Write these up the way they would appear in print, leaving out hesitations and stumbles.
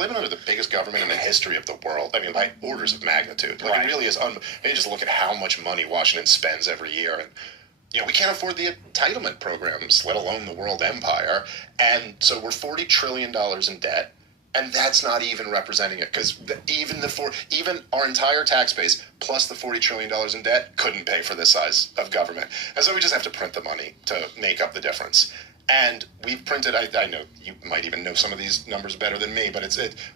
living under the biggest government in the history of the world. I mean, by orders of magnitude. Like, it really is. You just look at how much money Washington spends every year, and we can't afford the entitlement programs, let alone the world empire. And so we're $40 trillion in debt. And that's not even representing it, because even our entire tax base plus the $40 trillion in debt couldn't pay for this size of government. And so we just have to print the money to make up the difference. And we've printed, I know you might even know some of these numbers better than me, but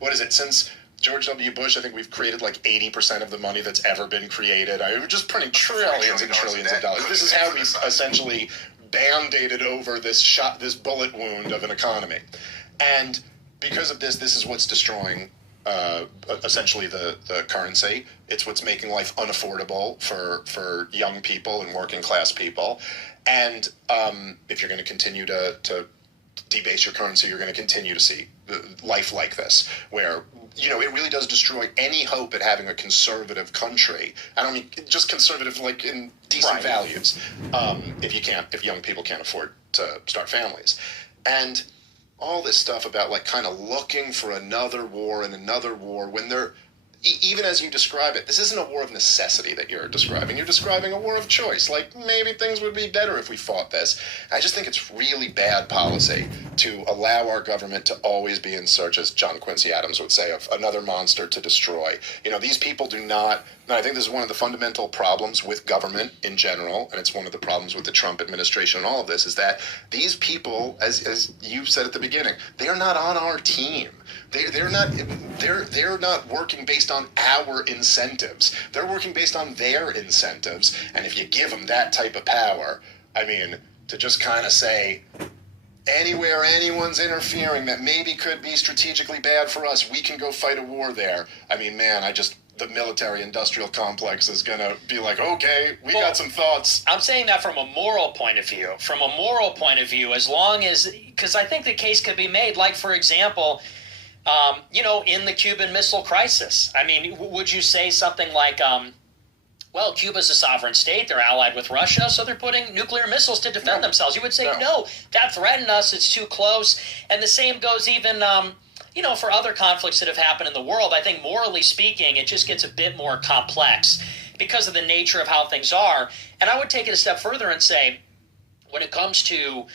what is it, since George W. Bush, I think we've created like 80% of the money that's ever been created. We're just printing trillions and trillions of dollars. This is how we've essentially band-aided over this bullet wound of an economy. And because of this is what's destroying essentially the currency. It's what's making life unaffordable for young people and working class people. And if you're going to continue to debase your currency, you're going to continue to see life like this, where it really does destroy any hope at having a conservative country. I don't mean just conservative like in decent values. If young people can't afford to start families. And all this stuff about like kind of looking for another war when they're, even as you describe it, this isn't a war of necessity that you're describing. You're describing a war of choice. Like, maybe things would be better if we fought this. I just think it's really bad policy to allow our government to always be in search, as John Quincy Adams would say, of another monster to destroy. These people do not, and I think this is one of the fundamental problems with government in general, and it's one of the problems with the Trump administration and all of this, is that these people, as you said at the beginning, they are not on our team. They're not working based on our incentives. They're working based on their incentives. And if you give them that type of power, I mean, to just kind of say, anywhere anyone's interfering that maybe could be strategically bad for us, we can go fight a war there. I mean, man, the military-industrial complex is going to be like, okay, we got some thoughts. I'm saying that from a moral point of view. From a moral point of view, as long as, because I think the case could be made, like, for example, in the Cuban Missile Crisis. I mean, would you say something like, well, Cuba's a sovereign state, they're allied with Russia, so they're putting nuclear missiles to defend themselves? You would say, no, that threatened us, it's too close. And the same goes even, for other conflicts that have happened in the world. I think morally speaking, it just gets a bit more complex because of the nature of how things are. And I would take it a step further and say, when it comes to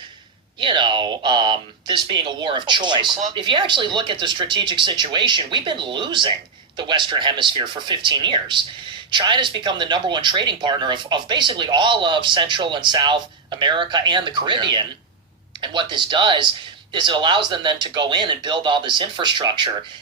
this being a war of choice, if you actually look at the strategic situation, we've been losing the Western Hemisphere for 15 years. China's become the number one trading partner of basically all of Central and South America and the Caribbean. Yeah. And what this does is it allows them then to go in and build all this infrastructure.